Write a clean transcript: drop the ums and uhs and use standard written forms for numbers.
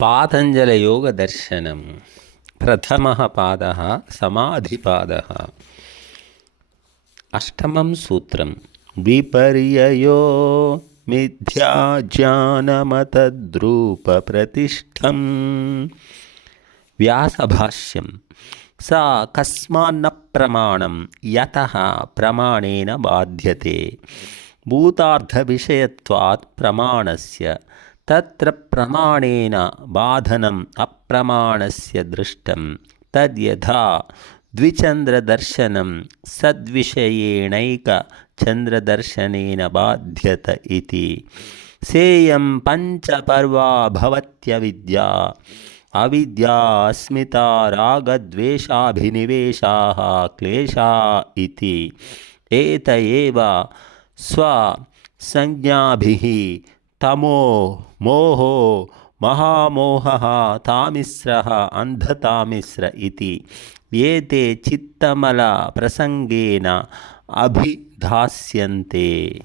पातञ्जलयोगदर्शनं प्रथमः पादः समाधिपादः। अष्टमं सूत्रं विपर्ययो मिथ्याज्ञानमतद्रूपप्रतिष्ठं। व्यासभाष्यं सा कस्मान्न प्रमाणं यतः प्रमाणेन बाध्यते। भूतार्थविषयत्वात् प्रमाणस्य तत्र प्रमाणेन बाधनम् अप्रमाणस्य दृष्टं तद्यथा द्विचन्द्रदर्शनं सद्विषयेणैकचन्द्रदर्शनेन बाध्यत इति। सेयं पञ्चपर्वा भवत्यविद्या अविद्या अस्मिता रागद्वेषाभिनिवेशाः क्लेशा इति। एत एव स्वसंज्ञाभिः तमो मोहो महामोहः तामिस्रः अन्धतामिस्र इति एते चित्तमलप्रसङ्गेन अभिधास्यन्ते।